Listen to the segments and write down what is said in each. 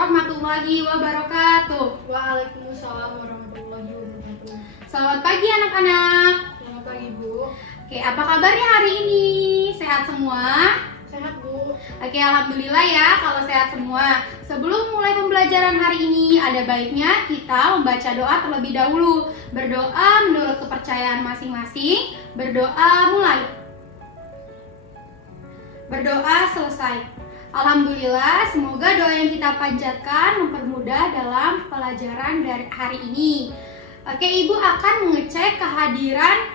warahmatullahi wabarakatuh. Waalaikumsalam warahmatullahi wabarakatuh. Selamat pagi anak-anak. Selamat pagi, Bu. Oke, apa kabarnya hari ini? Sehat semua? Sehat, Bu. Oke, alhamdulillah ya kalau sehat semua. Sebelum mulai pembelajaran hari ini, ada baiknya kita membaca doa terlebih dahulu. Berdoa menurut kepercayaan masing-masing. Berdoa mulai. Berdoa selesai. Alhamdulillah, semoga doa yang kita panjatkan mempermudah dalam pelajaran dari hari ini. Oke, Ibu akan mengecek kehadiran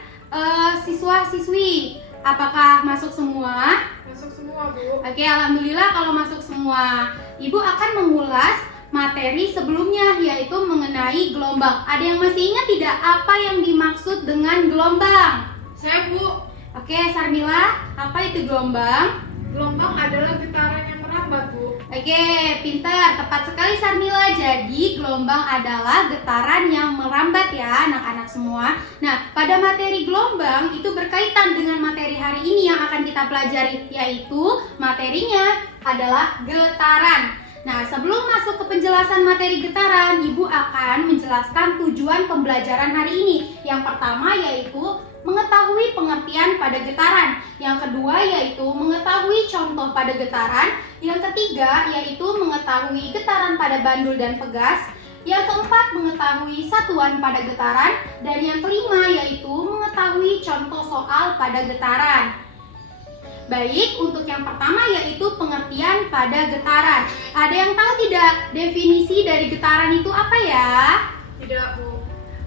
siswa-siswi. Apakah masuk semua? Masuk semua, Bu. Oke, alhamdulillah kalau masuk semua. Ibu akan mengulas materi sebelumnya, yaitu mengenai gelombang. Ada yang masih ingat tidak apa yang dimaksud dengan gelombang? Saya, Bu. Oke, Sarmila, apa itu gelombang? Gelombang adalah getaran yang merambat, Bu. Oke, pintar, tepat sekali Sarmila. Jadi gelombang adalah getaran yang merambat ya anak-anak semua. Nah, pada materi gelombang itu berkaitan dengan materi hari ini yang akan kita pelajari, yaitu materinya adalah getaran. Nah, sebelum masuk ke penjelasan materi getaran, Ibu akan menjelaskan tujuan pembelajaran hari ini. Yang pertama yaitu mengetahui pengertian pada getaran. Yang kedua yaitu mengetahui contoh pada getaran. Yang ketiga yaitu mengetahui getaran pada bandul dan pegas. Yang keempat mengetahui satuan pada getaran. Dan yang kelima yaitu mengetahui contoh soal pada getaran. Baik, untuk yang pertama yaitu pengertian pada getaran. Ada yang tahu tidak definisi dari getaran itu apa ya? Tidak, Bu.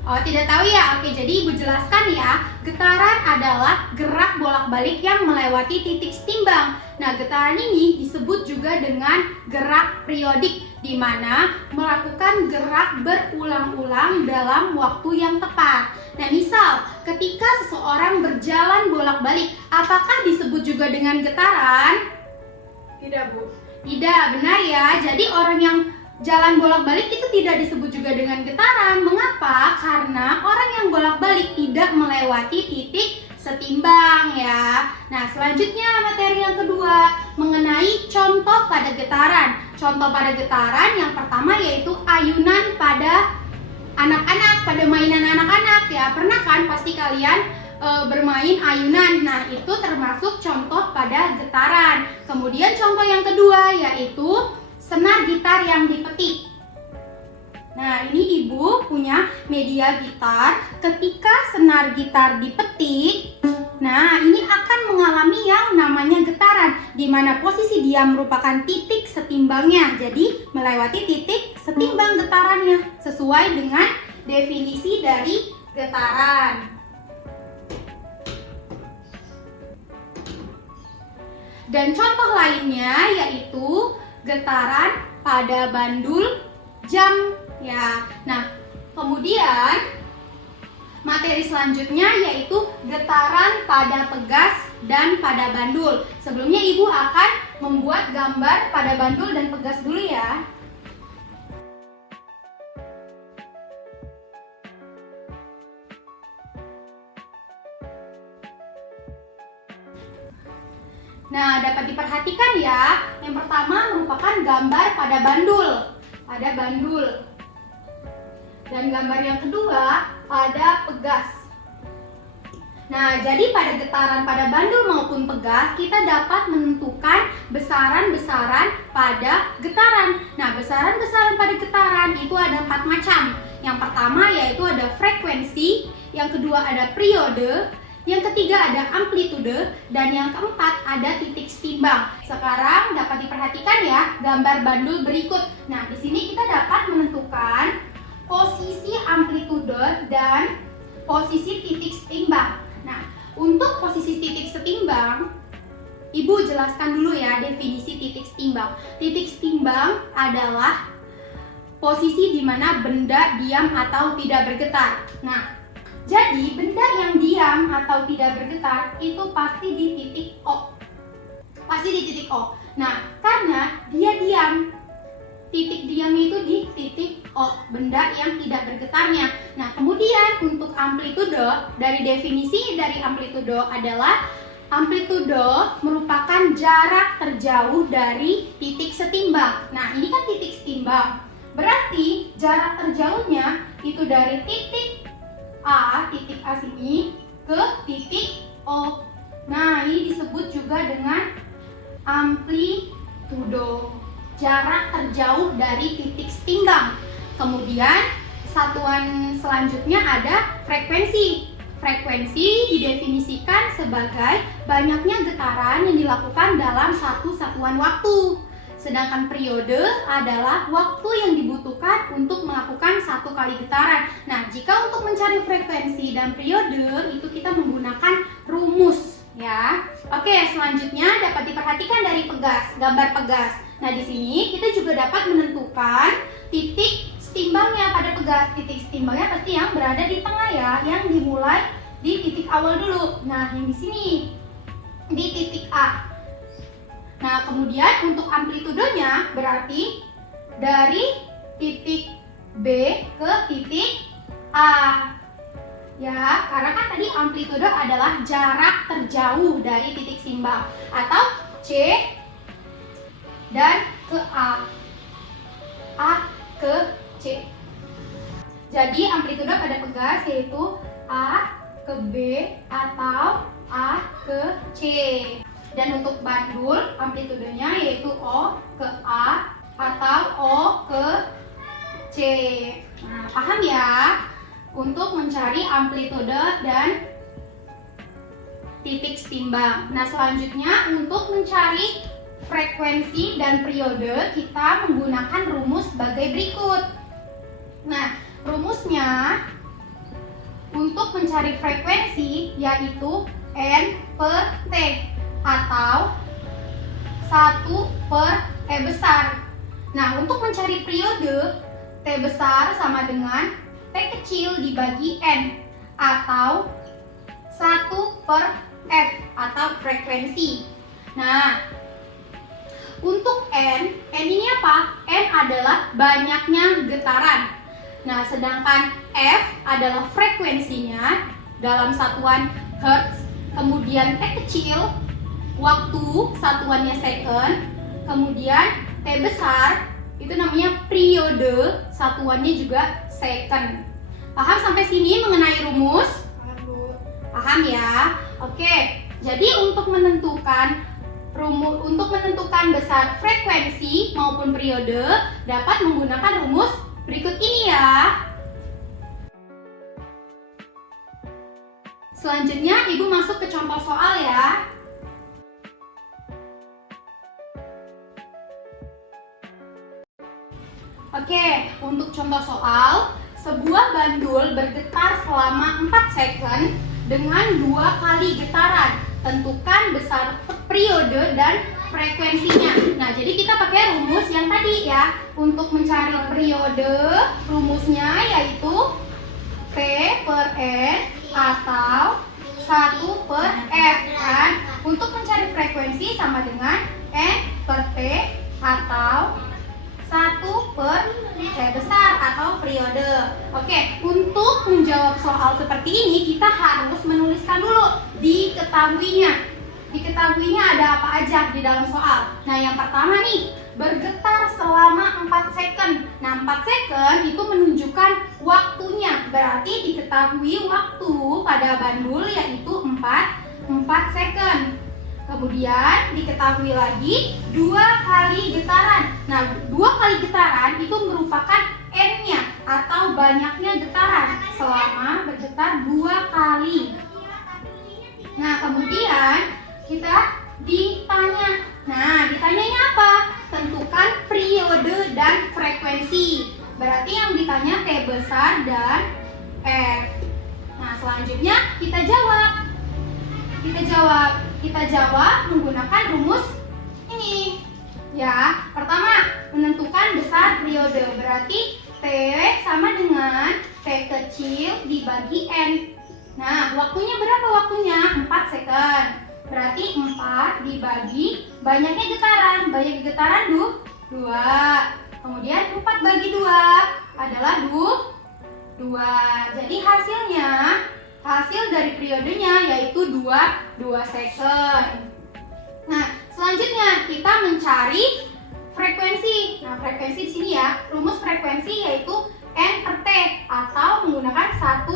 Oh, tidak tahu ya? Oke, jadi Ibu jelaskan ya. Getaran adalah gerak bolak-balik yang melewati titik setimbang. Nah, getaran ini disebut juga dengan gerak periodik, di mana melakukan gerak berulang-ulang dalam waktu yang tepat. Nah, misal ketika seseorang berjalan bolak-balik, apakah disebut juga dengan getaran? Tidak, Bu. Tidak, benar ya. Jadi orang yang jalan bolak-balik itu tidak disebut juga dengan getaran. Mengapa? Karena orang yang bolak-balik tidak melewati titik setimbang ya. Nah, selanjutnya materi yang kedua mengenai contoh pada getaran. Contoh pada getaran yang pertama yaitu ayunan pada anak-anak, pada mainan anak-anak ya. Pernah kan pasti kalian bermain ayunan. Nah, itu termasuk contoh pada getaran. Kemudian contoh yang kedua yaitu senar gitar yang dipetik. Nah, ini Ibu punya media gitar. Ketika senar gitar dipetik, nah ini akan mengalami yang namanya getaran, di mana posisi dia merupakan titik setimbangnya. Jadi melewati titik setimbang getarannya sesuai dengan definisi dari getaran. Dan contoh lainnya yaitu getaran pada bandul jam ya. Nah, kemudian materi selanjutnya yaitu getaran pada pegas dan pada bandul. Sebelumnya Ibu akan membuat gambar pada bandul dan pegas dulu ya. Nah, dapat diperhatikan ya. Yang pertama merupakan gambar pada bandul. Pada bandul. Dan gambar yang kedua pada pegas. Nah, jadi pada getaran pada bandul maupun pegas kita dapat menentukan besaran-besaran pada getaran. Nah, besaran-besaran pada getaran itu ada 4 macam. Yang pertama yaitu ada frekuensi, yang kedua ada periode, yang ketiga ada amplitude, dan yang keempat ada titik setimbang. Sekarang dapat diperhatikan ya gambar bandul berikut. Nah, di sini kita dapat menentukan posisi amplitude dan posisi titik setimbang. Nah, untuk posisi titik setimbang, Ibu jelaskan dulu ya definisi titik setimbang. Titik setimbang adalah posisi di mana benda diam atau tidak bergetar. Nah, jadi benda yang diam atau tidak bergetar itu pasti di titik O. Pasti di titik O. Nah, karena dia diam, titik diamnya itu di titik O, benda yang tidak bergetarnya. Nah, kemudian untuk amplitude, dari definisi dari amplitude adalah Amplitudo merupakan jarak terjauh dari titik setimbang. Nah, ini kan titik setimbang. Berarti jarak terjauhnya itu dari titik A sini ke titik O. Nah, ini disebut juga dengan amplitudo, jarak terjauh dari titik setimbang. Kemudian satuan selanjutnya ada frekuensi. Frekuensi didefinisikan sebagai banyaknya getaran yang dilakukan dalam satu satuan waktu. Sedangkan periode adalah waktu yang dibutuhkan untuk melakukan satu kali getaran. Nah, jika untuk mencari frekuensi dan periode itu kita menggunakan rumus, ya. Oke, selanjutnya dapat diperhatikan dari pegas, gambar pegas. Nah, di sini kita juga dapat menentukan titik setimbangnya pada pegas. Titik setimbangnya pasti yang berada di tengah ya, yang dimulai di titik awal dulu. Nah, yang di sini di titik A. Nah, kemudian untuk amplitudonya berarti dari titik B ke titik A. Ya, karena kan tadi amplitudo adalah jarak terjauh dari titik setimbang atau C dan ke A. A ke C. Jadi amplitudo pada pegas yaitu A ke B atau A ke C. Dan untuk bandul amplitudonya yaitu O ke A atau O ke C. Nah, paham ya? Untuk mencari amplitudo dan titik setimbang. Nah, selanjutnya untuk mencari frekuensi dan periode kita menggunakan rumus sebagai berikut. Nah, rumusnya untuk mencari frekuensi yaitu N per T atau 1 per T besar. Nah, untuk mencari periode T besar sama dengan T kecil dibagi N atau 1 per F atau frekuensi. Nah, untuk N ini apa? N adalah banyaknya getaran. Nah, sedangkan F adalah frekuensinya dalam satuan Hertz. Kemudian T kecil, waktu satuannya second. Kemudian T besar, itu namanya periode, satuannya juga second. Paham sampai sini mengenai rumus? Paham, Bu. Paham ya? Oke, jadi untuk menentukan besar frekuensi maupun periode dapat menggunakan rumus berikut ini ya. Selanjutnya Ibu masuk ke contoh soal ya. Oke, untuk contoh soal, sebuah bandul bergetar selama 4 second dengan 2 kali getaran. Tentukan besar periode dan frekuensinya. Nah, jadi kita pakai rumus yang tadi ya. Untuk mencari periode, rumusnya yaitu T per N atau 1 per F kan. Untuk mencari frekuensi sama dengan N per T atau 1 per T besar atau periode. Oke, untuk menjawab soal seperti ini kita harus menuliskan dulu diketahuinya. Diketahuinya ada apa aja di dalam soal. Nah, yang pertama nih, bergetar selama 4 second. Nah, 4 second itu menunjukkan waktunya. Berarti diketahui waktu pada bandul yaitu 4 second. Kemudian diketahui lagi 2 kali getaran. Nah, 2 kali getaran itu merupakan N-nya atau banyaknya getaran selama bergetar 2 kali. Nah, kemudian kita ditanya. Nah, ditanyanya apa? Tentukan periode dan frekuensi. Berarti yang ditanya T besar dan F. Nah, selanjutnya kita jawab. Kita jawab menggunakan rumus ini. Ya, pertama menentukan besar periode. Berarti T sama dengan T kecil dibagi N. Nah, waktunya berapa waktunya? 4 second. Berarti 4 dibagi banyaknya getaran. Banyak getaran 2. Kemudian 4 bagi 2 adalah 2. Jadi hasil dari periodenya yaitu 2 second. Nah, selanjutnya kita mencari frekuensi. Nah, frekuensi di sini ya, rumus frekuensi yaitu N/T atau menggunakan 1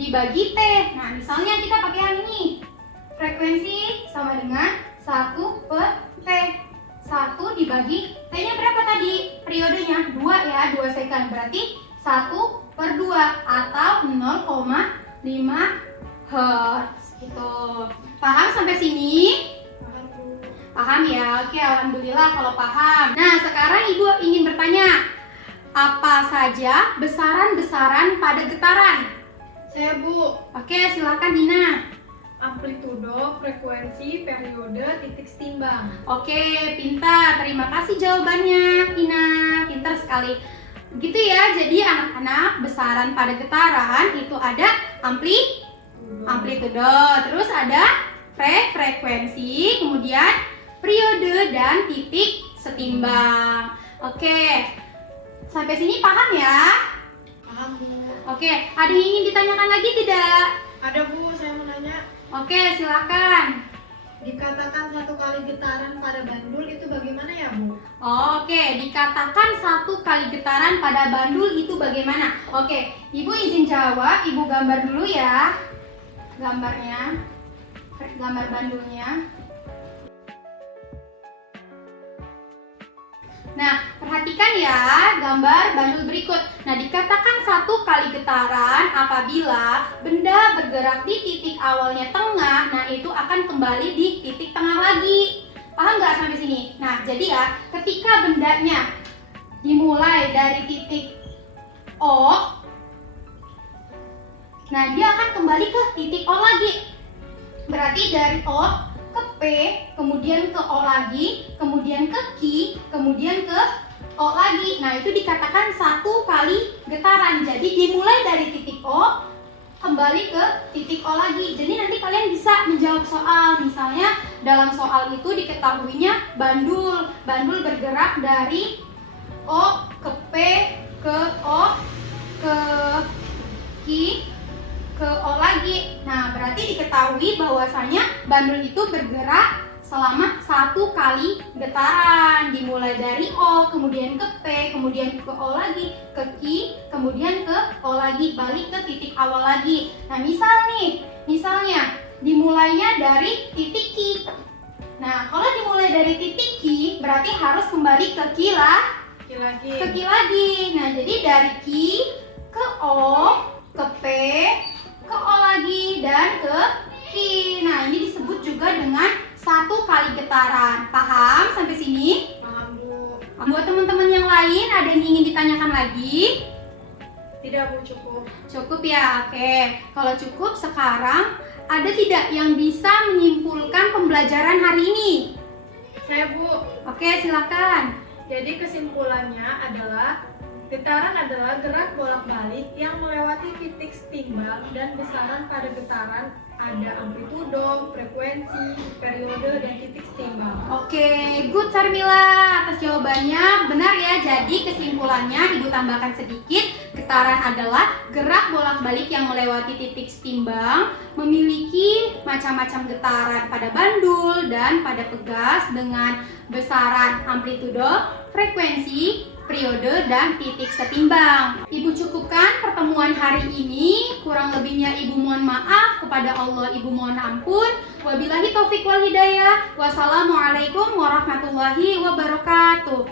dibagi T. Nah, misalnya kita pakai yang ini. Frekuensi sama dengan 1/T. 1 dibagi T-nya berapa tadi? Periodenya 2 ya, 2 second. Berarti 1/2 atau 0,5 Hz gitu. Paham sampai sini? Paham, Bu. Paham ya? Oke, alhamdulillah kalau paham. Nah, sekarang Ibu ingin bertanya, apa saja besaran-besaran pada getaran? Saya, Bu. Oke, silakan Dina. Amplitudo, frekuensi, periode, titik setimbang. Oke, pintar. Terima kasih jawabannya, Dina. Pintar sekali. Begitu ya, jadi anak-anak besaran pada getaran itu ada amplitudo, terus ada frekuensi, kemudian periode dan titik setimbang. Oke, sampai sini paham ya? Paham, Bu. Oke, ada yang ingin ditanyakan lagi tidak? Ada, Bu, saya mau nanya. Oke, silakan. Dikatakan 1 kali getaran pada bandul itu bagaimana ya, Bu? Oke, dikatakan 1 kali getaran pada bandul itu bagaimana? Oke, Ibu izin jawab, Ibu gambar dulu ya gambarnya, gambar bandulnya. Nah, perhatikan ya gambar bandul berikut. Nah, dikatakan 1 kali getaran apabila benda bergerak di titik awalnya tengah, nah itu akan kembali di titik tengah lagi. Paham nggak sampai sini? Nah, jadi ya, ketika bendanya dimulai dari titik O, nah dia akan kembali ke titik O lagi. Berarti dari O ke P, kemudian ke O lagi, kemudian ke Q, kemudian ke O lagi. Nah, itu dikatakan 1 kali getaran. Jadi dimulai dari titik O, kembali ke titik O lagi. Jadi nanti kalian bisa menjawab soal. Misalnya dalam soal itu diketahuinya bandul bergerak dari O ke P, ke O, ke Q, ke O lagi. Nah, berarti diketahui bahwasanya bandul itu bergerak selama 1 kali getaran. Dimulai dari O, kemudian ke P, kemudian ke O lagi, ke Q, kemudian ke O lagi, balik ke titik awal lagi. Nah, misalnya dimulainya dari titik Q. Nah, kalau dimulai dari titik Q, berarti harus kembali ke Q Lagi. ke Q lagi. Nah, jadi dari Q ke O, ke P, ke O lagi, dan ke Q. Nah, ini disebut juga dengan 1 kali getaran. Paham sampai sini? Paham, Bu. Buat teman-teman yang lain, ada yang ingin ditanyakan lagi? Tidak, Bu, cukup. Cukup ya? Oke. Kalau cukup, sekarang ada tidak yang bisa menyimpulkan pembelajaran hari ini? Saya, Bu. Oke, silakan. Jadi kesimpulannya adalah getaran adalah gerak bolak-balik yang melewati titik setimbang dan besaran pada getaran ada amplitudo, frekuensi, periode, dan titik setimbang. Oke, good Sarmila atas jawabannya. Benar ya, jadi kesimpulannya Ibu tambahkan sedikit. Getaran adalah gerak bolak-balik yang melewati titik setimbang, memiliki macam-macam getaran pada bandul dan pada pegas dengan besaran amplitudo, frekuensi, periode, dan titik setimbang. Ibu cukupkan pertemuan hari ini. Kurang lebihnya Ibu mohon maaf. Kepada Allah Ibu mohon ampun. Wabillahi taufik wal hidayah. Wassalamualaikum warahmatullahi wabarakatuh.